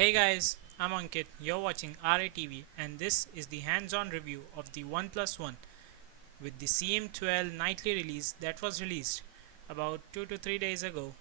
Hey guys, I'm Ankit. You're watching RATV and this is the hands-on review of the OnePlus One with the CM12 nightly release that was released about 2 to 3 days ago,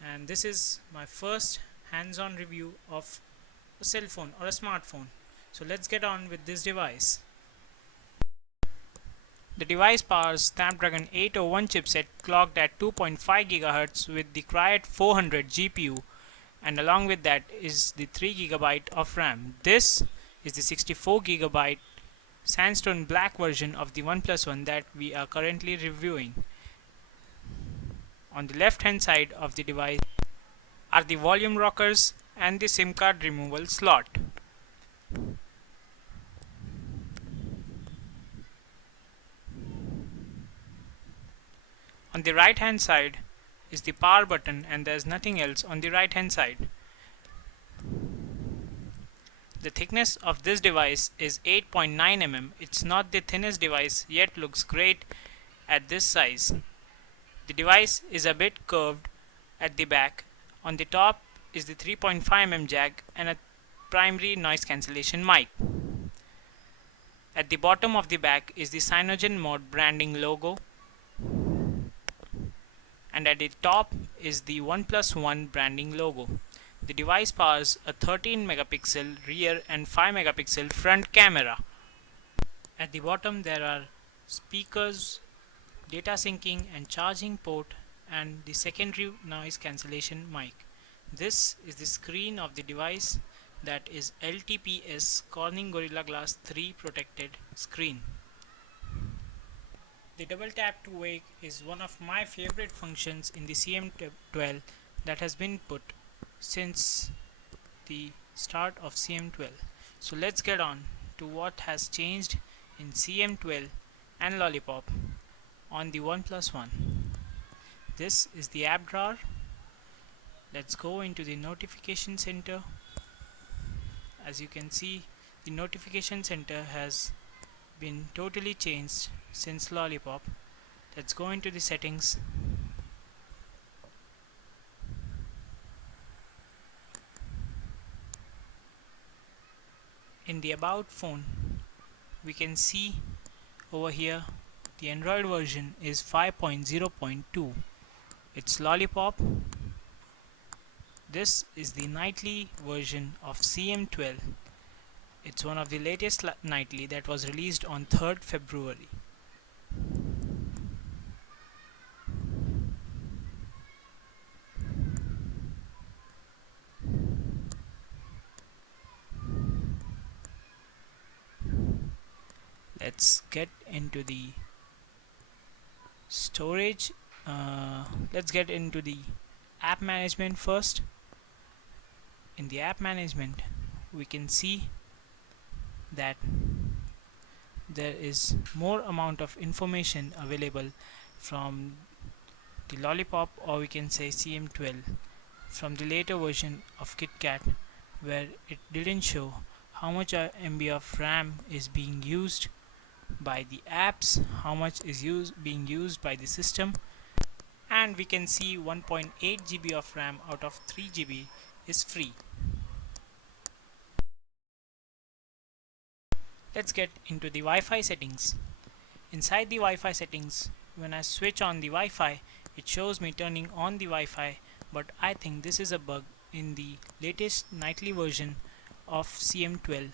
and this is my first hands-on review of a cell phone or a smartphone. So let's get on with this device. The device powers Snapdragon 801 chipset clocked at 2.5 GHz with the Cryet 400 GPU, and along with that is the 3 GB of RAM. This is the 64 GB sandstone black version of the OnePlus One that we are currently reviewing. On the left hand side of the device are the volume rockers and the SIM card removal slot. On the right hand side is the power button, and there's nothing else on the right hand side. The thickness of this device is 8.9 mm. It's not the thinnest device, yet looks great at this size. The device is a bit curved at the back. On the top is the 3.5 mm jack and a primary noise cancellation mic. At the bottom of the back is the CyanogenMod branding logo, and at the top is the OnePlus One branding logo. The device powers a 13 megapixel rear and 5 megapixel front camera. At the bottom there are speakers, data syncing and charging port, and the secondary noise cancellation mic. This is the screen of the device, that is LTPS Corning Gorilla Glass 3 protected screen. The double tap to wake is one of my favorite functions in the CM12 that has been put since the start of CM12. So let's get on to what has changed in CM12 and Lollipop on the OnePlus One. This is the app drawer. Let's go into the notification center. As you can see, the notification center has been totally changed since Lollipop. Let's go into the settings. In the about phone, we can see over here the Android version is 5.0.2. It's Lollipop. This is the nightly version of CM12. It's one of the latest nightly that was released on 3rd February. Let's get into the storage. Let's get into the app management first. In the app management, we can see that there is more amount of information available from the Lollipop, or we can say CM12, from the later version of KitKat, where it didn't show how much MB of RAM is being used by the apps, how much is being used by the system, and we can see 1.8 GB of RAM out of 3 GB is free. Let's get into the Wi-Fi settings. Inside the Wi-Fi settings, when I switch on the Wi-Fi, it shows me turning on the Wi-Fi, but I think this is a bug in the latest nightly version of CM12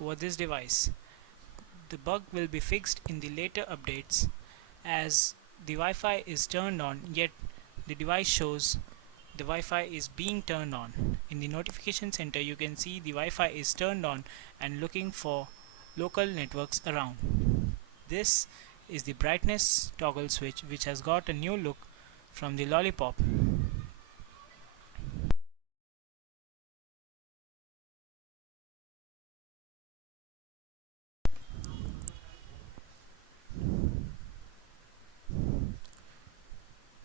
over this device. The bug will be fixed in the later updates, as the Wi-Fi is turned on, yet the device shows the Wi-Fi is being turned on. In the notification center, you can see the Wi-Fi is turned on and looking for local networks around. This is the brightness toggle switch, which has got a new look from the Lollipop.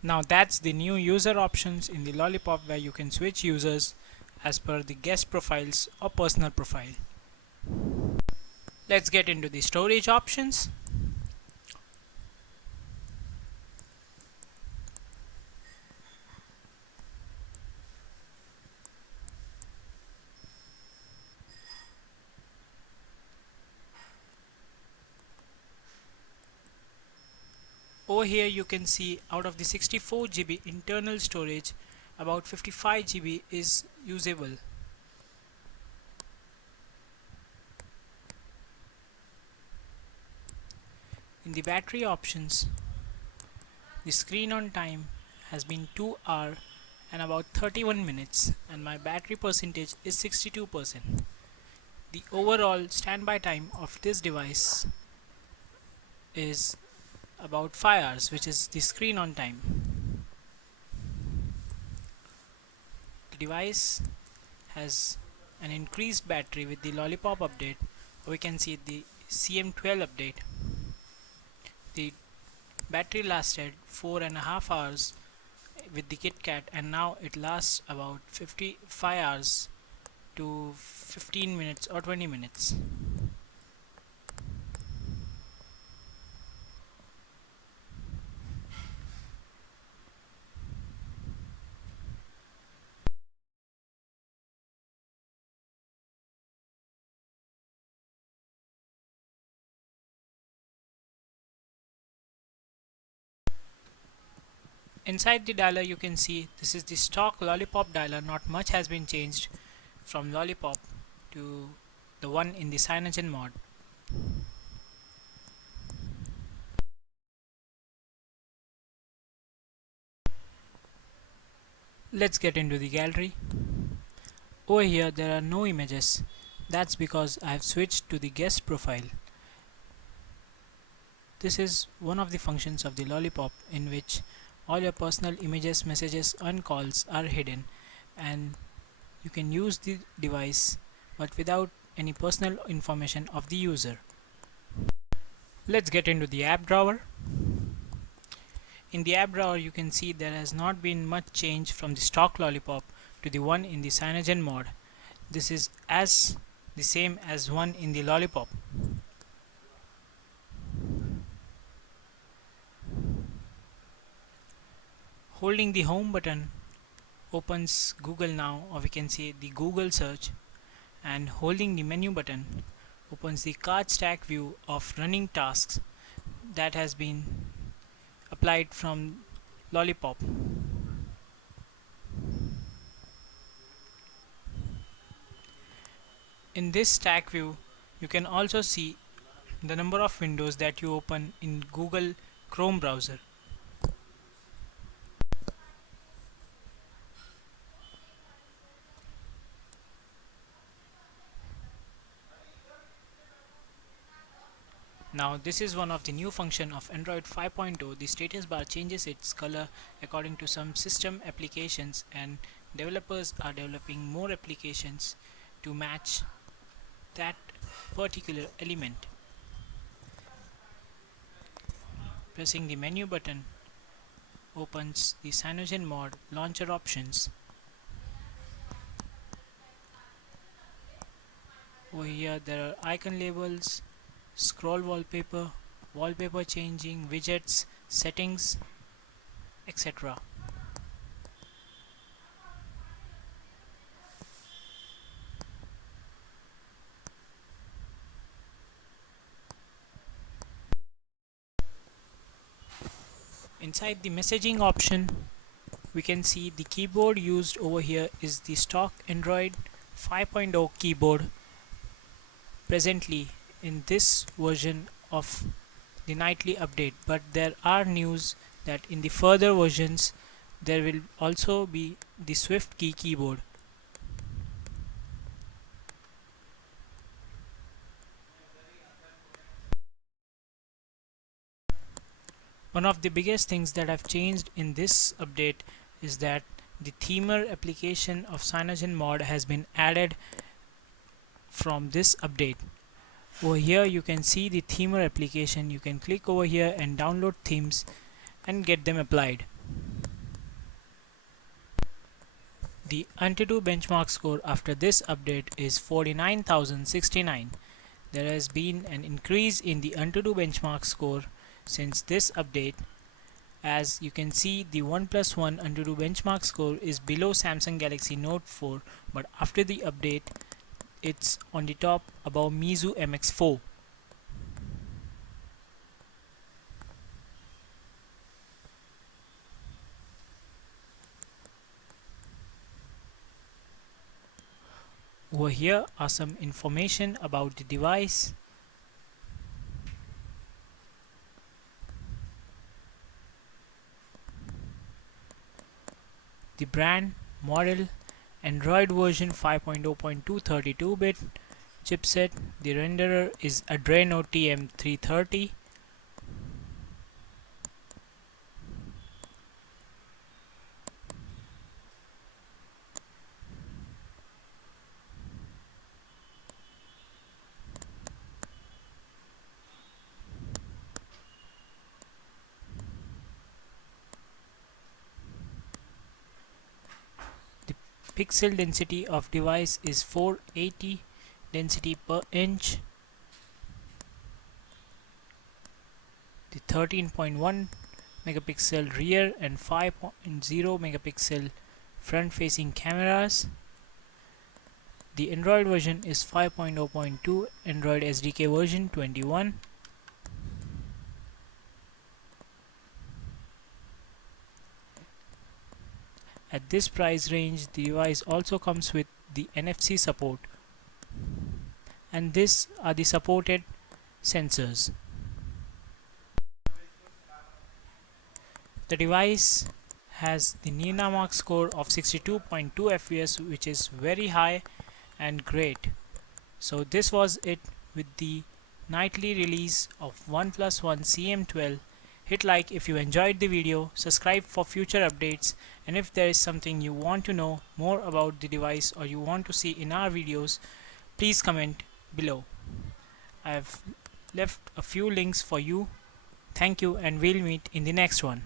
Now that's the new user options in the Lollipop, where you can switch users as per the guest profiles or personal profile. Let's get into the storage options. Over here you can see out of the 64 GB internal storage, about 55 GB is usable. In the battery options, the screen on time has been 2 hours and about 31 minutes, and my battery percentage is 62%. The overall standby time of this device is about 5 hours, which is the screen on time. The device has an increased battery with the Lollipop update, or we can see the CM12 update. The battery lasted 4.5 hours with the KitKat, and now it lasts about 55 hours to 15 minutes or 20 minutes. Inside the dialer you can see this is the stock Lollipop dialer. Not much has been changed from Lollipop to the one in the CyanogenMod. Let's get into the gallery. Over here there are no images. That's because I have switched to the guest profile. This is one of the functions of the Lollipop in which all your personal images, messages and calls are hidden, and you can use the device but without any personal information of the user. Let's get into the app drawer. In the app drawer you can see there has not been much change from the stock Lollipop to the one in the CyanogenMod. This is as the same as one in the Lollipop. Holding the home button opens Google Now, or we can say the Google search, and holding the menu button opens the card stack view of running tasks that has been applied from Lollipop. In this stack view you can also see the number of windows that you open in Google Chrome browser. Now this is one of the new function of Android 5.0. The status bar changes its color according to some system applications, and developers are developing more applications to match that particular element. Pressing the menu button opens the CyanogenMod launcher options. Over here there are icon labels, scroll wallpaper, wallpaper changing, widgets, settings, etc. Inside the messaging option we can see the keyboard used over here is the stock Android 5.0 keyboard presently in this version of the nightly update, but there are news that in the further versions there will also be the Swift key keyboard. One of the biggest things that have changed in this update is that the themer application of CyanogenMod has been added from this update. Over here you can see the themer application. You can click over here and download themes and get them applied. The Antutu benchmark score after this update is 49,069. There has been an increase in the Antutu benchmark score since this update. As you can see, the OnePlus One Antutu benchmark score is below Samsung Galaxy Note 4, but after the update it's on the top above Meizu MX4. Over here are some information about the device. The brand, model, Android version 5.0.2 32-bit chipset. The renderer is Adreno TM330. The pixel density of device is 480 density per inch. The 13.1 megapixel rear and 5.0 megapixel front facing cameras. The Android version is 5.0.2, Android SDK version 21. At this price range, the device also comes with the NFC support, and these are the supported sensors. The device has the Ninamark score of 62.2 FPS, which is very high and great. So this was it with the nightly release of OnePlus One CM12. Hit like if you enjoyed the video, subscribe for future updates, and if there is something you want to know more about the device or you want to see in our videos, please comment below. I have left a few links for you. Thank you, and we'll meet in the next one.